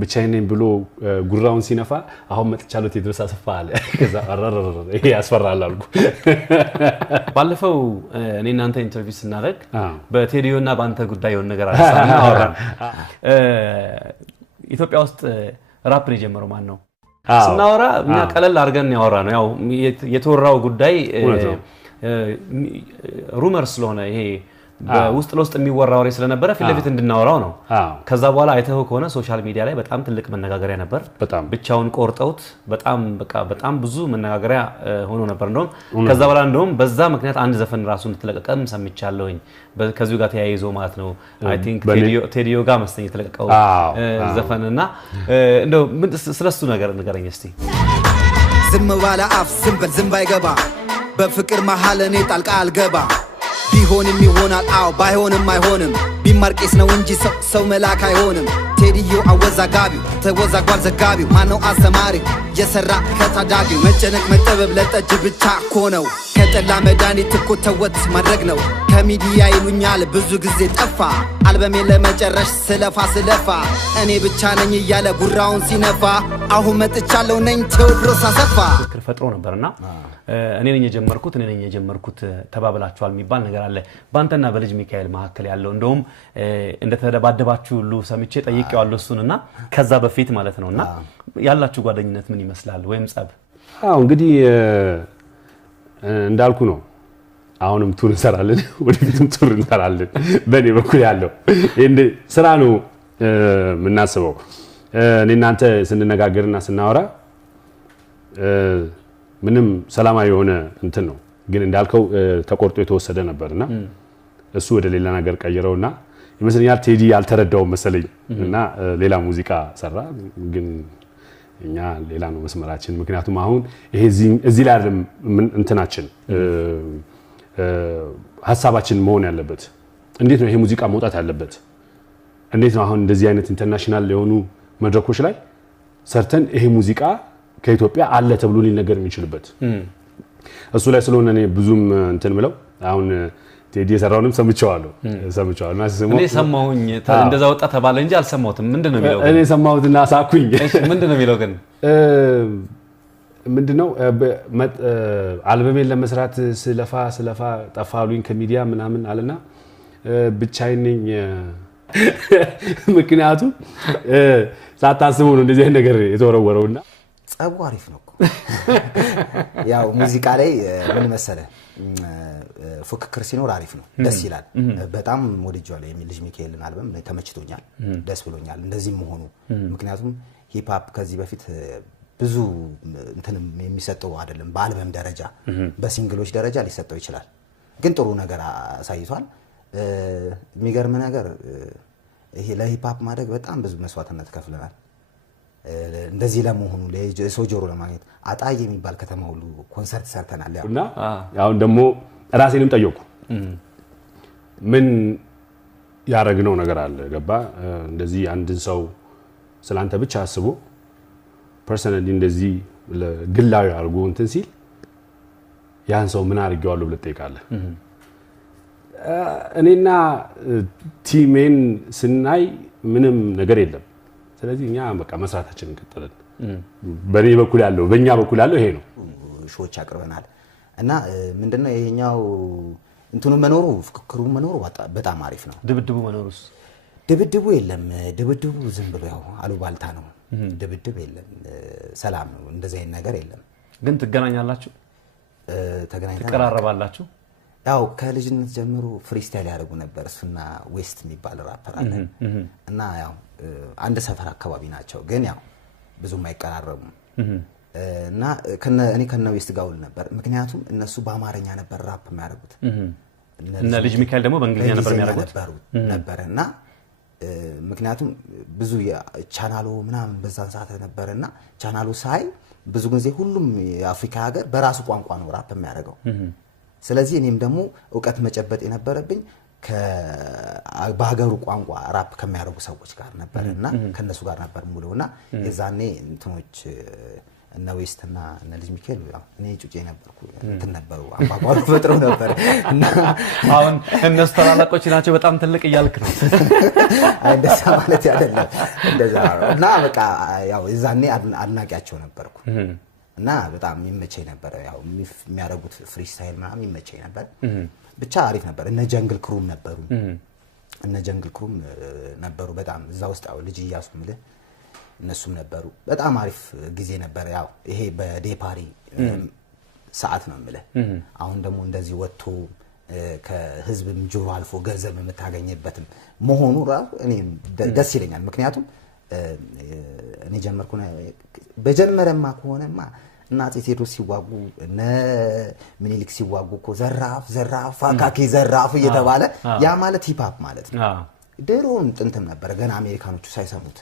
ብቻዬን ብሎ ጉራውን ሲነፋ አሁን መጥቻለሁ ቴድሮስ አሰፋ አለ ከዛ አረረረ ይሄ ያስፈራል አልኩ ባለፈው እኔ እናንተ ኢንተርቪው ስናደርግ በቴዲዮና ባንተ ጉዳይ የሆነ ነገር አሳና አወራን ኢትዮጵያ ውስጥ ራፕ የጀመረው ማን ነው ስናወራ እና ቀለል አድርገን ያወራ ነው ያው የተወራው ጉዳይ ሩመር ስለሆነ ይሄ በውስጥ ለውስጥ የሚወራ ወሬ ስለነበረ ፊልፊት እንድናወራው ነው ከዛ በኋላ አይተው ከሆነ ሶሻል ሚዲያ ላይ በጣም ትልቅ መነጋገሪያ ነበር ብቻውን ቆርጠውት በጣም ብዙ መነጋገሪያ ሆኖ ነበር እንደውም ከዛ በኋላ እንደውም በዛ ምክንያት አንድ ዘፈን ራሱን ተለቀቀም ሰምቻለሁኝ ከዚሁ ጋር ተያይዞ ማለት ነው አይ ቲንክ ቴዲዮ ጋር መስተኝ ተለቀቀው ዘፈንና እንደው ስለሱ ነገር ንገረኝ እስቲ ዝም ባለ አፍ ዝም ባይገባ በፍቅር መሃል እኔ ጣልቃ አልገባ ቢሆንም ይሆናል አው ባይሆንም አይሆንም ቢማርቄስ ነው እንጂ ሰው መላክ አይሆንም ቴዲዮ አወዛጋቢው ተወዛጓል ዘጋቢው ማነው አስተማሪ የሰራ ከታዳጊው መጨነቅ መጠበብ ለጠጅ ብቻ ኮነው ከጠላ መድኃኒት እኮ ተወት ማድረግ ነው ከሚዲያ ይሉኛል ብዙ ጊዜ ጠፋ አልበሜ ለመጨረሽ ስለፋ እኔ ብቻ ነኝ እያለ ጉራውን ሲነፋ አሁን መጥቻለሁ ነኝ ቴዎድሮስ አሰፋ ፈጥሮ ነበርና እኔ ነኝ የጀመርኩት ተባብላችኋል የሚባል ነገር አለ ባንተና በልጅ ሚካኤል መሐከል ያለው እንደውም እንደተደባደባችሁ ሁሉ ሰምቼ ጠይቄዋለሁ እሱንና ከዛ በፊት ማለት ነውና ያላችሁ ጓደኝነት ምን ይመስላል ወይም ጸብ እንግዲህ እንዳልኩ ነው አሁንም ቱር እንሰራለን ወደፊትም ቱር እንሰራለን በኔ በኩል ያለው እንደ ስራ ነው ምናስበው እኔ እናንተ ስንነጋገርና ስናወራ ምንም ሰላማዊ የሆነ እንትን ነው ግን እንዳልከው ተቆርጦ የተወሰደ ነበርና እሱ ወደ ሌላ ነገር ቀይረውና ይመስለኛል ቴዲ ያልተረዳው መሰለኝ እና ሌላ ሙዚቃ ሰራ ግን እኛ ሌላ ነው መስመራችን ምክንያቱም አሁን ይሄ እዚህ ላይ አይደለም እንትናችን ሐሳባችን መሆን ያለበት እንዴት ነው ይሄ ሙዚቃ መውጣት ያለበት እንዴት ነው አሁን እንደዚህ አይነት ኢንተርናሽናል የሆኑ መድረኮች ላይ ሰርተን ይሄ ሙዚቃ ከኢትዮጵያ አለ ተብሎ ሊነገር የሚችልበት እሱ ላይ ስለሆነ እኔ ብዙም እንትን ምለው አሁን ቴዲ የሰራውንም ሰምቻለሁ እና እኔ ሰማሁኝ እንደዛ ወጣ ተባለ እንጂ አልሰማሁትም ምንድነው የሚለው እኔ ሰማሁትና ሳኩኝ እሺ ምንድነው የሚለው ግን ምንድነው አልበሜን ለመስራት ስለፋ ጠፋሉኝ ከሚዲያ ምናምን አለና ብቻዬን ነኝ ምክንያቱም ሳታስበው ነው እንደዚህ አይነት ነገር የተወረወረውና ጸቡ አሪፍ ነው እኮ ያው ሙዚቃ ላይ ምን መሰለህ ፉክክር ሲኖር አሪፍ ነው ደስ ይላል በጣም ወድጄዋለሁ ልጅ ሚካኤልን አልበም ተመችቶኛል ደስ ብሎኛል እንደዚህ መሆኑ ምክንያቱም ሂፕ ሆፕ ከዚህ በፊት ብዙ እንትንም የሚሰጠው አይደለም በአልበም ደረጃ በሲንግሎች ደረጃ ሊሰጠው ይችላል ግን ጥሩ ነገር አሳይቷል የሚገርም ነገር ይሄ ለሂፕ ሆፕ ማደግ በጣም ብዙ መስዋዕትነት ከፍለናል እንደዚህ ለመሆኑ ለሶጆሮ ለማግኘት አጣዬ የሚባል ከተማ ሁሉ ኮንሰርት ሰርተናል እና አሁን ደግሞ ራሴንም ጠየቁ ምን ያረግነው ነገር አለ ገባ እንደዚህ አንድን ሰው ስላንተ ብቻ አስቦ ፐርሰናሊ እንደዚህ ለግላዊ አርጎ እንትን ሲል ያን ሰው ምን አርገዋለሁ ብለ ጠይቃለህ እኔና ቲሜን ስናይ ምንም ነገር የለም ስለዚህ እኛ በቃ መስራታችንን እንቀጥላለን በኔ በኩል ያለው በእኛ በኩል ያለው ይሄ ነው ሾዎች አቅርበናል እና ምንድነው ይሄኛው እንትኑ መኖሩ ፍክክሩ መኖሩ በጣም አሪፍ ነው ድብድቡ መኖሩስ ድብድቡ የለም ድብድቡ ዝም ብሎ ያው አሉባልታ ነው ድብድብ የለም ሰላም ነው እንደዚህ አይነት ነገር የለም ግን ትገናኛላችሁ ተቀራረባላችሁ ያው ከልጅነት ጀምሮ ፍሪስታይል ያደርጉ ነበር እሱና ዌስት የሚባል ራፐር አለ እና ያው አንድ ሰፈር አካባቢ ናቸው ግን ያው ብዙም አይቀራረቡም እና እኔ ከነ ዌስት ጋውል ነበር ምክንያቱም እነሱ በአማርኛ ነበር ራፕ የሚያደርጉት እና ልጅ ሚካኤል ደግሞ በእንግሊዝኛ ነበር የሚያደርጉት ነበርና ምክንያቱም ብዙ ቻናሉ ምናምን በዛን ሰዓት ነበርና ቻናሉ ሳይ ብዙ ጊዜ ሁሉም የአፍሪካ ሀገር በራሱ ቋንቋ ነው ራፕ የሚያደርገው ስለዚህ እኔም ደግሞ ዕውቀት መጨበጥ የነበረብኝ በሀገሩ ቋንቋ ራፕ ከሚያደርጉ ሰዎች ጋር ነበርና ከነሱ ጋር ነበር ሙሉና የዛኔ እንትኖች እነ ዌስትና እነ ልጅ ሚካኤል ያው እኔ ጩጬ ነበርኩ እንትን ነበሩ አባባሉ ፈጥሮ ነበር እና አሁን እነሱ ታላላቆች ናቸው በጣም ትልቅ እያልክ ነው አይ እንደዛ ማለት አይደለም እንደዛ እና በቃ ያው እዛኔ አድናቂያቸው ነበርኩ እና በጣም ይመቸኝ ነበር ያው የሚያረጉት ፍሪ ስታይል ምናምን ይመቸኝ ነበር ብቻ አሪፍ ነበር እነ ጀንግል ክሩም ነበሩ በጣም እዛ ውስጥ ያው ልጅ እያሱ ምልህ እነሱም ነበሩ በጣም አሪፍ ጊዜ ነበር ያው ይሄ በዴፓሪ ሰዓት ነው የምልህ አሁን ደግሞ እንደዚህ ወጥቶ ከህዝብም ጆሮ አልፎ ገንዘብ የምታገኝበትም መሆኑ ራሱ እኔ ደስ ይለኛል ምክንያቱም እኔ ጀመርኩ በጀመረማ ከሆነማ እናቴ ቴዎድሮስ ሲዋጉ እነ ምኒልክ ሲዋጉ እኮ ዘራፍ አካኪ ዘራፍ እየተባለ ያ ማለት ሂፕ ሆፕ ማለት ነው ድሮም ጥንትም ነበር ገና አሜሪካኖቹ ሳይሰሙት